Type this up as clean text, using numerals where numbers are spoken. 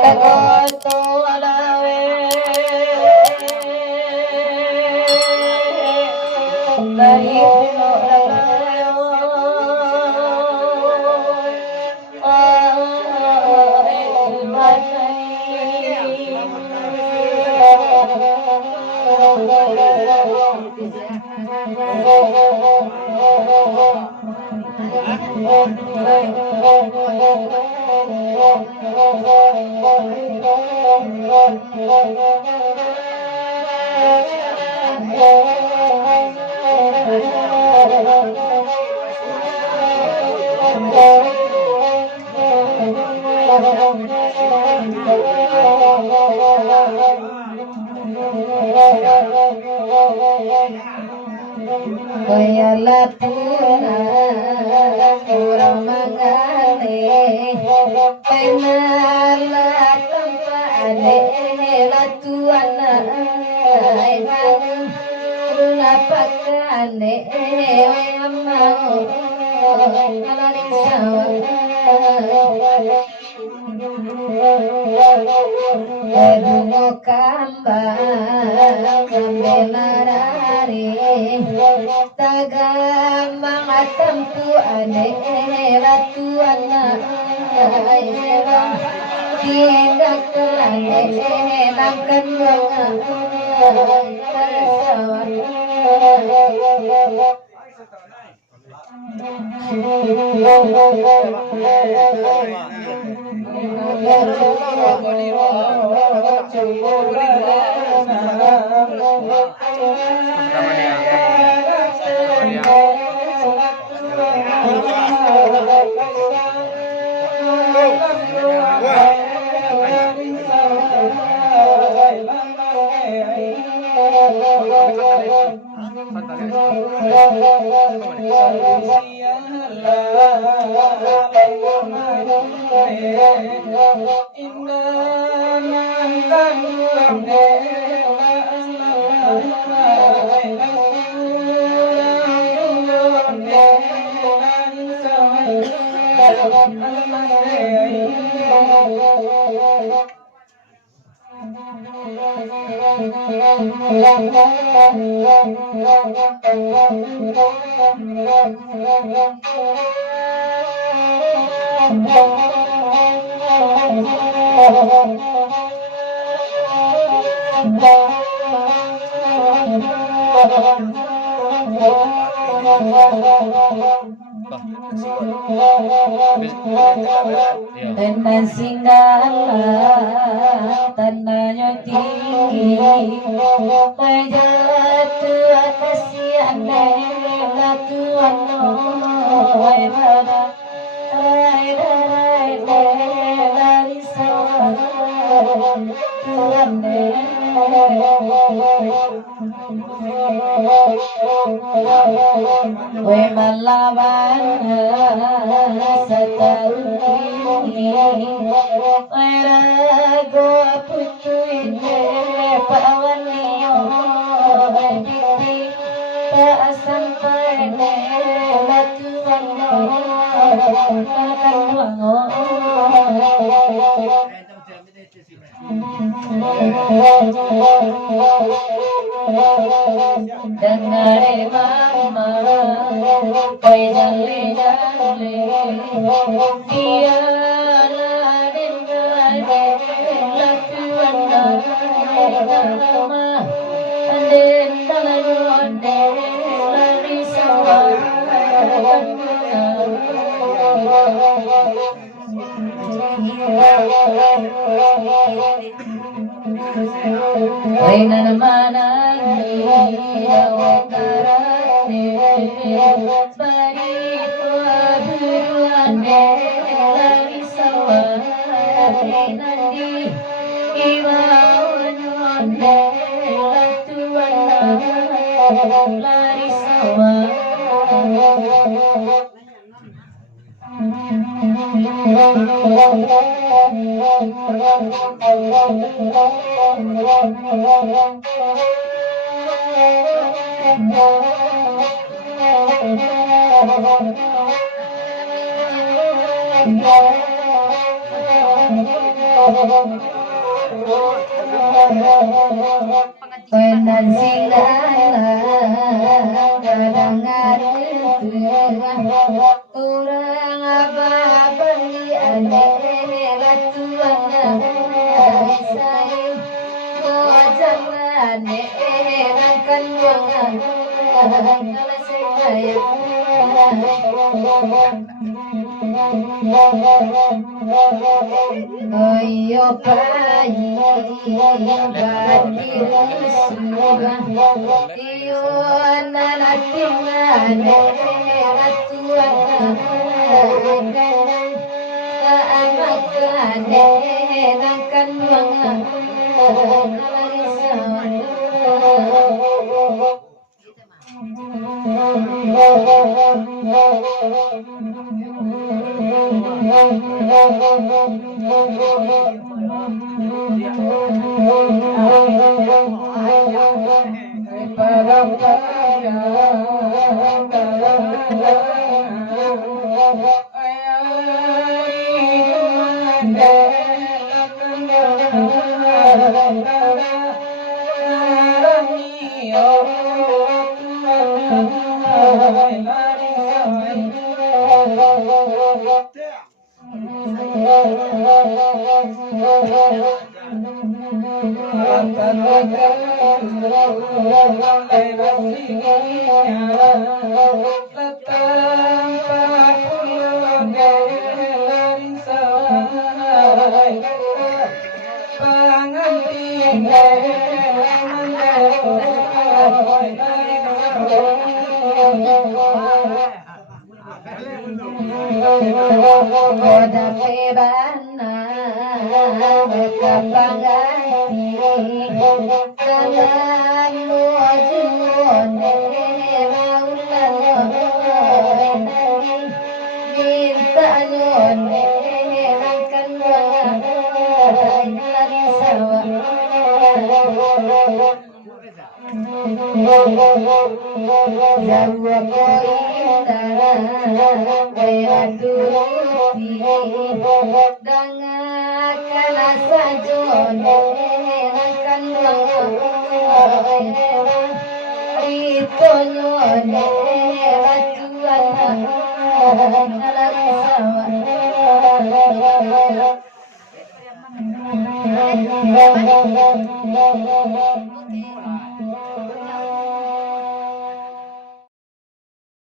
Tagoto alawe Bahino rabayo Kayala puna kurang mangane penala tampane latuana puna pakane amau kalaring sawah Erungo kambang kambelarari tagamang atampu ane latuana tindak terane nangkan Tenan singgala tanahnya tinggi Pejatu kasihan latuan noy mana rai dari sawah tuan we malawan setahun ini rago putu ini pawan niyo diti tak sampai latuan dengar mama koi jale dia laden gade latuan nama anden dalan lari sawah Wainan manani awakarane bari tuaduane lari sawah nandi iwaonyone latuana lari sawah penasilan kadangan orang apa beli ane latuan saya bojang ane nangkan wangan kalau saya ayo bayi badir suga iyo nanatingane ratuan kanang amakane nangkan wangan kalarisawan Oda pebana kapangani kalan mojune maulana minta nyone nangkan lari sawa Jawa koindara kaya turuti dangakan asa jone nangkan rito nyone racuan nalari sawa